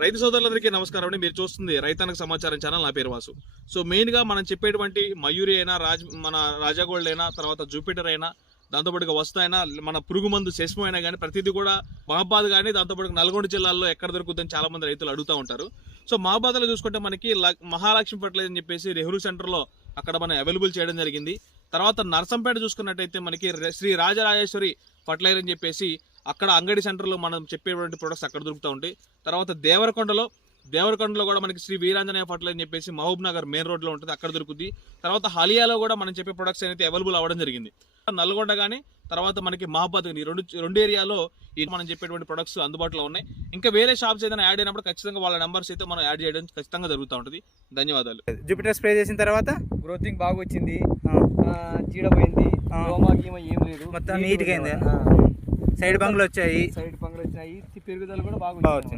రైతు సోదరులందరికీ నమస్కారం అండి. మీరు చూస్తుంది రైతానికి సమాచారం ఛానల్. నా పేరు వాసు. సో మెయిన్గా మనం చెప్పేటువంటి మయూరి అయినా రాజ్ మన రాజాగోల్డ్ అయినా తర్వాత జూపిటర్ అయినా దాంతోపాటుగా వస్తాయినా మన పురుగు మందు సెస్మో అయినా కానీ ప్రతిదీ కూడా మహాబాద్ కానీ దాంతోపాటు నల్గొండ జిల్లాల్లో ఎక్కడ దొరుకుతుందని చాలా మంది రైతులు అడుగుతూ ఉంటారు. సో మహాబాద్లో చూసుకుంటే మనకి మహాలక్ష్మి ఫర్టిలైజర్ అని చెప్పేసి నెహ్రూ సెంటర్లో అక్కడ మనం అవైలబుల్ చేయడం జరిగింది. తర్వాత నర్సంపేట చూసుకున్నట్టయితే మనకి శ్రీ రాజరాజేశ్వరి ఫర్టిలైజర్ అని చెప్పేసి అక్కడ అంగడి సెంటర్లో మనం చెప్పేటువంటి ప్రొడక్ట్స్ అక్కడ దొరుకుతూ ఉంటాయి. తర్వాత దేవరకొండలో దేవరకొండలో కూడా మనకి శ్రీ వీరాంజనేయ ఫర్టిలైజర్ అని చెప్పేసి మహబూబ్ నగర్ మెయిన్ రోడ్లో ఉంటుంది అక్కడ దొరుకుతుంది తర్వాత హలియాలో కూడా మనం చెప్పే ప్రొడక్ట్స్ అయితే అవైలబుల్ అవ్వడం జరిగింది. నల్గొండ కానీ తర్వాత మనకి మహబాద్ కానీ రెండు రెండు ఏరియాలో ఈ మనం చెప్పేటువంటి ప్రొడక్ట్స్ అందుబాటులో ఉన్నాయి. ఇంకా వేరే షాప్స్ ఏదైనా యాడ్ అయినప్పుడు ఖచ్చితంగా వాళ్ళ నెంబర్స్ అయితే మనం యాడ్ చేయడం ఖచ్చితంగా జరుగుతూ ఉంటుంది. ధన్యవాదాలు. జూపిటర్ స్ప్రే చేసిన తర్వాత? గ్రోతింగ్ బాగా వచ్చింది ఆ, ఆ, చీడ పోయింది ఆ. దోమ గీమ ఏం లేదు. మొత్తం నీట్గా అయిందా? సైడ్ బంగ్లు వచ్చాయి. సైడ్ పంగులు వచ్చినాయి పెరుగుదల కూడా బాగా బాగా వచ్చింది వచ్చింది.